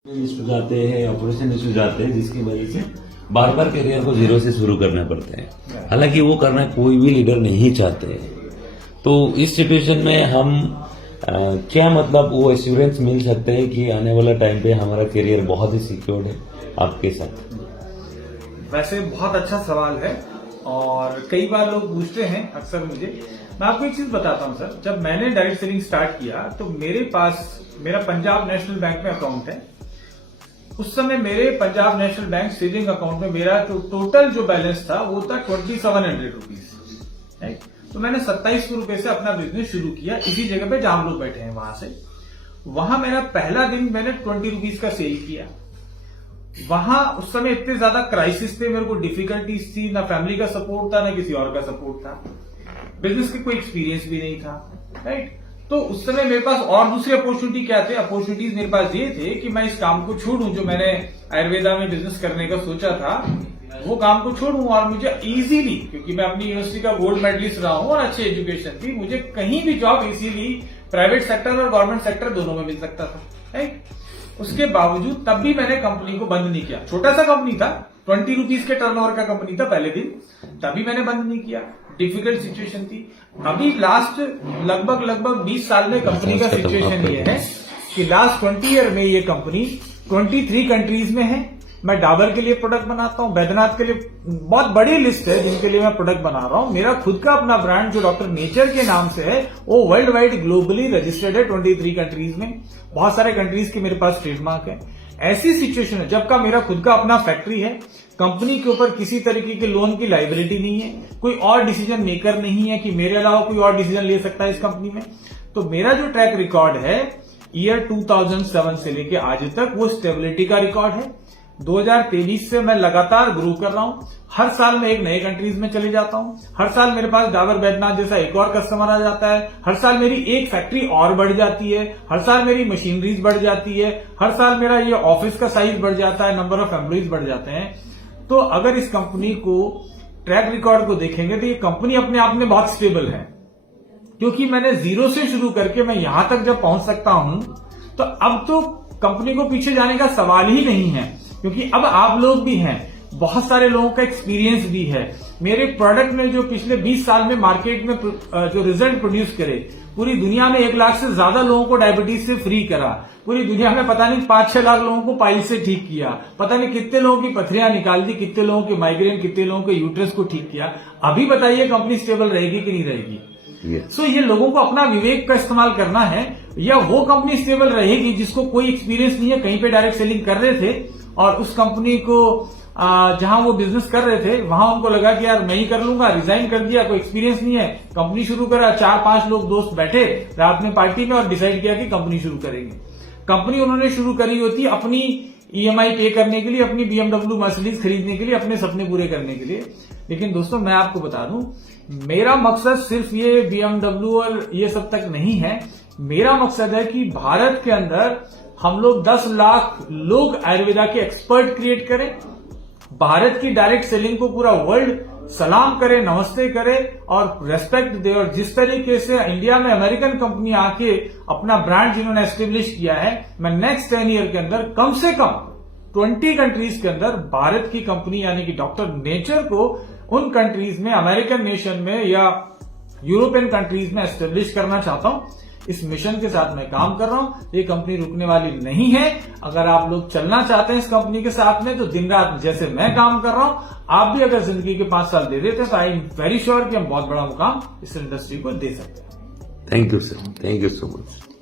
Issues आते हैं, operation issues आते हैं, जिसकी वजह से बार बार करियर को जीरो से शुरू करना पड़ता है। हालांकि वो करना कोई भी लीडर नहीं चाहते। तो इस सिचुएशन में हम क्या मतलब वो एश्योरेंस मिल सकते हैं कि आने वाला टाइम पे हमारा करियर बहुत ही सिक्योर्ड है आपके साथ? वैसे बहुत अच्छा सवाल है और कई बार लोग पूछते हैं अक्सर मुझे। मैं आपको एक चीज बताता हूं सर, जब मैंने डायरेक्ट सेलिंग स्टार्ट किया तो मेरे पास मेरा पंजाब नेशनल बैंक में अकाउंट है। उस समय मेरे Punjab national bank saving account में मेरा जो टोटल जो बैलेंस था वो था 2700 रुपीज, राइट। तो मैंने 2700 रुपए से अपना बिजनेस शुरू किया इसी जगह पे जहां हम लोग बैठे हैं वहां से। वहां मेरा पहला दिन मैंने 20 रुपीज का सेल किया। वहां उस समय इतने ज्यादा क्राइसिस थे, मेरे को डिफिकल्टीज थी, ना फैमिली का सपोर्ट था ना किसी और का सपोर्ट था, बिजनेस की कोई एक्सपीरियंस भी नहीं था, राइट। तो उस समय मेरे पास और दूसरी अपॉर्चुनिटी क्या थे? अपॉर्चुनिटीज मेरे पास ये थे कि मैं इस काम को छोड़ूं जो मैंने आयुर्वेदा में बिजनेस करने का सोचा था, वो काम को छोड़ूं और मुझे इजीली, क्योंकि मैं अपनी यूनिवर्सिटी का गोल्ड मेडलिस्ट रहा हूं और अच्छी एजुकेशन थी, मुझे कहीं भी जॉब इजीली प्राइवेट सेक्टर और गवर्नमेंट सेक्टर दोनों में मिल सकता था, राइट। उसके बावजूद तब भी मैंने कंपनी को बंद नहीं किया। छोटा सा कंपनी था, 20 रुपीज के टर्नओवर का कंपनी था पहले दिन, तभी मैंने बंद नहीं किया। डिफिकल्ट सिचुएशन थी। अभी लास्ट लगभग 20 साल में कंपनी का सिचुएशन ये है कि लास्ट 20 ईयर में ये कंपनी 23 कंट्रीज में है। मैं डाबर के लिए प्रोडक्ट बनाता हूं, बैद्यनाथ के लिए, बहुत बड़ी लिस्ट है जिनके लिए मैं प्रोडक्ट बना रहा हूं। मेरा खुद का अपना ब्रांड जो डॉक्टर नेचर के नाम से है वो वर्ल्ड वाइड ग्लोबली रजिस्टर्ड है 23 कंट्रीज में। बहुत सारे कंट्रीज के मेरे पास ट्रेडमार्क है। ऐसी सिचुएशन है जब का मेरा खुद का अपना फैक्ट्री है, कंपनी के ऊपर किसी तरीके के लोन की लायबिलिटी नहीं है, कोई और डिसीजन मेकर नहीं है कि मेरे अलावा कोई और डिसीजन ले सकता है इस कंपनी में। तो मेरा जो ट्रैक रिकॉर्ड है ईयर 2007 से लेके आज तक वो स्टेबिलिटी का रिकॉर्ड है। 2023 से मैं लगातार ग्रो कर रहा हूं। हर साल मैं एक नए कंट्रीज में चले जाता हूं। हर साल मेरे पास डाबर बैद्यनाथ जैसा एक और कस्टमर आ जाता है। हर साल मेरी एक फैक्ट्री और बढ़ जाती है। हर साल मेरी मशीनरीज बढ़ जाती है। हर साल मेरा ये ऑफिस का साइज बढ़ जाता है, नंबर ऑफ एम्प्लॉइज बढ़ जाते हैं। तो अगर इस कंपनी को ट्रैक रिकॉर्ड को देखेंगे तो ये कंपनी अपने आप में बहुत स्टेबल है, क्योंकि मैंने जीरो से शुरू करके मैं यहां तक जब पहुंच सकता हूं तो अब तो कंपनी को पीछे जाने का सवाल ही नहीं है, क्योंकि अब आप लोग भी हैं, बहुत सारे लोगों का एक्सपीरियंस भी है। मेरे प्रोडक्ट ने जो पिछले 20 साल में मार्केट में जो रिजल्ट प्रोड्यूस करे, पूरी दुनिया में 1 लाख से ज्यादा लोगों को डायबिटीज से फ्री करा, पूरी दुनिया में पता नहीं 5-6 लाख लोगों को पाइल से ठीक किया, पता नहीं कितने लोगों की पथरियां निकाल दी, कितने लोगों के माइग्रेन, कितने लोगों के यूट्रस को ठीक किया। अभी बताइए कंपनी स्टेबल रहेगी कि नहीं रहेगी? सो ये लोगों को अपना विवेक का इस्तेमाल करना है। या वो कंपनी स्टेबल रहेगी जिसको कोई एक्सपीरियंस नहीं है, कहीं पे डायरेक्ट सेलिंग कर रहे थे और उस कंपनी को जहां वो बिजनेस कर रहे थे वहां उनको लगा कि यार मैं ही कर लूंगा, रिजाइन कर दिया, कोई एक्सपीरियंस नहीं है, कंपनी शुरू करा, 4-5 लोग दोस्त बैठे रात में पार्टी में और डिसाइड किया कि कंपनी शुरू करेंगे। कंपनी उन्होंने शुरू करी होती अपनी ईएमआई पे करने के लिए, अपनी BMW मर्सिडीज खरीदने के लिए, अपने सपने पूरे करने के लिए। लेकिन दोस्तों मैं आपको बता दूं, मेरा मकसद सिर्फ ये BMW और ये सब तक नहीं है। मेरा मकसद है कि भारत के अंदर हम लोग 10 लाख लोग आयुर्वेदा के एक्सपर्ट क्रिएट करें, भारत की डायरेक्ट सेलिंग को पूरा वर्ल्ड सलाम करे, नमस्ते करे और रेस्पेक्ट दे। और जिस तरीके से इंडिया में अमेरिकन कंपनी आके अपना ब्रांड जिन्होंने एस्टेब्लिश किया है, मैं नेक्स्ट 10 ईयर के अंदर कम से कम 20 कंट्रीज के अंदर भारत की कंपनी यानी कि डॉक्टर नेचर को उन कंट्रीज में, अमेरिकन नेशन में या यूरोपियन कंट्रीज में एस्टेब्लिश करना चाहता हूं। इस मिशन के साथ मैं काम कर रहा हूं। ये कंपनी रुकने वाली नहीं है। अगर आप लोग चलना चाहते हैं इस कंपनी के साथ में तो दिन रात जैसे मैं काम कर रहा हूं, आप भी अगर जिंदगी के 5 साल दे देते हैं तो आई एम वेरी श्योर कि हम बहुत बड़ा मुकाम इस इंडस्ट्री को दे सकते हैं। Thank you sir, thank you so much.